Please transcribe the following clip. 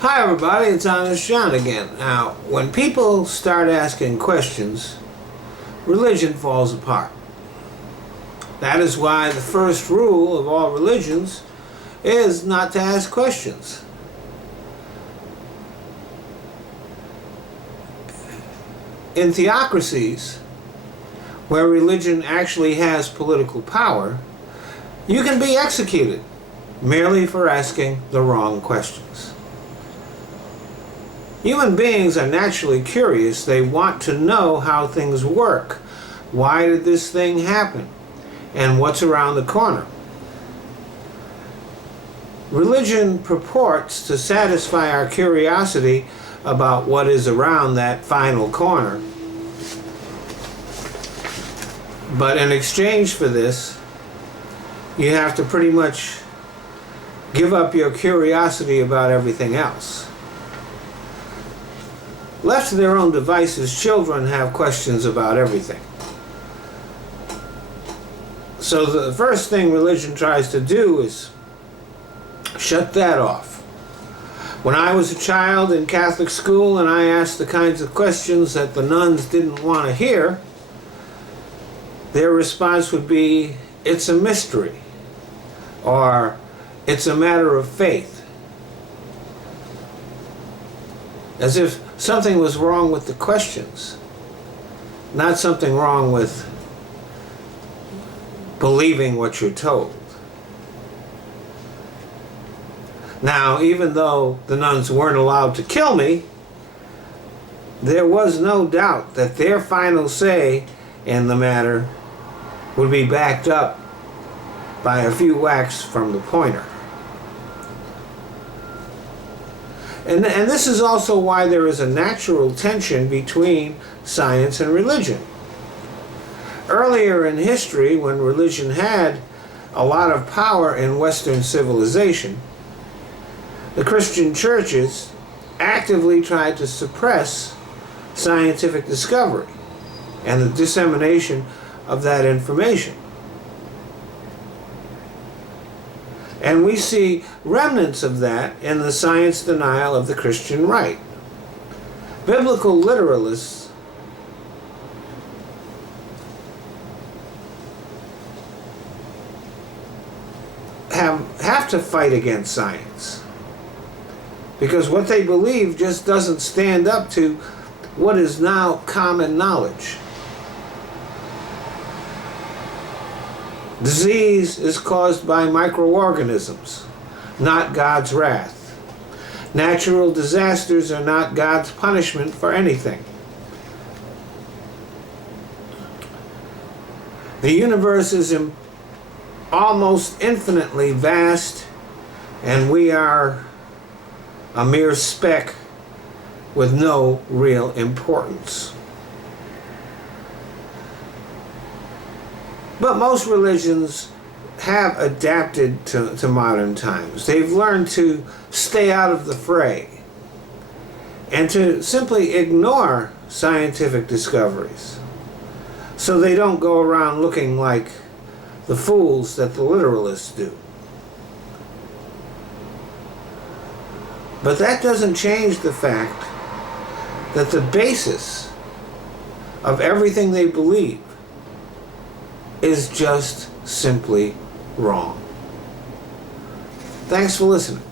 Hi everybody, it's Honest John again. Now, when people start asking questions, religion falls apart. That is why the first rule of all religions is not to ask questions. In theocracies, where religion actually has political power, you can be executed merely for asking the wrong questions. Human beings are naturally curious. They want to know how things work. Why did this thing happen? And what's around the corner? Religion purports to satisfy our curiosity about what is around that final corner. But in exchange for this, you have to pretty much give up your curiosity about everything else. Left to their own devices, children have questions about everything. So the first thing religion tries to do is shut that off. When I was a child in Catholic school and I asked the kinds of questions that the nuns didn't want to hear, their response would be, "It's a mystery," or "It's a matter of faith." As if something was wrong with the questions, not something wrong with believing what you're told. Now, even though the nuns weren't allowed to kill me, there was no doubt that their final say in the matter would be backed up by a few whacks from the pointer. And this is also why there is a natural tension between science and religion. Earlier in history, when religion had a lot of power in Western civilization, the Christian churches actively tried to suppress scientific discovery and the dissemination of that information. And we see remnants of that in the science denial of the Christian right. Biblical literalists have to fight against science, because what they believe just doesn't stand up to what is now common knowledge. Disease is caused by microorganisms, not God's wrath. Natural disasters are not God's punishment for anything. The universe is almost infinitely vast, and we are a mere speck with no real importance. But most religions have adapted to modern times. They've learned to stay out of the fray and to simply ignore scientific discoveries, so they don't go around looking like the fools that the literalists do. But that doesn't change the fact that the basis of everything they believe is just simply wrong. Thanks for listening.